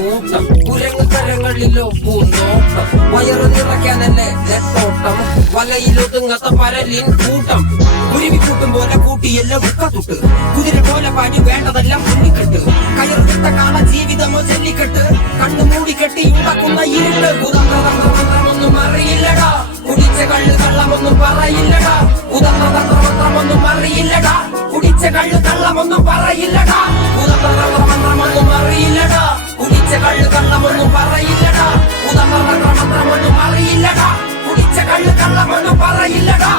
കൂട്ടം കുരങ്ങ് കരങ്ങളിലോ പൂന്തോട്ടം വയറ് നിറയ്ക്കാനല്ലേ നെട്ടോട്ടം വലയിലൊതുങ്ങാത്ത പരലിൻ കൂട്ടം കുരുവിക്കൂട്ടും പോലെ കൂട്ടിയെല്ലാം ഉക്കത്തുട്ട് കുതിര പോലെ പാഞ്ഞു വേണ്ടതെല്ലാം പുല്ലിക്കെട്ട് കയറിട്ട കാണ ജീവിതമോ ജല്ലിക്കെട്ട് കണ്ണു മൂടിക്കെട്ടി ഉണ്ടാക്കുന്ന ഇരുട്ട് കുതന്ത്രമന്ത്രമൊന്നും അറിയില്ലടാ കുടിച്ച കള്ളു കള്ളമൊന്നും പറയില്ലടാ കുതന്ത്രമന്ത്രമൊന്നും അറിയില്ലടാ കുടിച്ച കള്ളു കള്ളമൊന്നും പറയില്ലടാ കുതന്ത്രമന്ത്രമൊന്നും അറിയില്ലടാ കുടിച്ച കള്ളു കള്ളമൊന്നും പറയില്ലടാ കുതന്ത്രമന്ത്രമൊന്നും അറിയില്ലടാ കുടിച്ച കള്ളു കള്ളമൊന്നും പറയില്ലടാ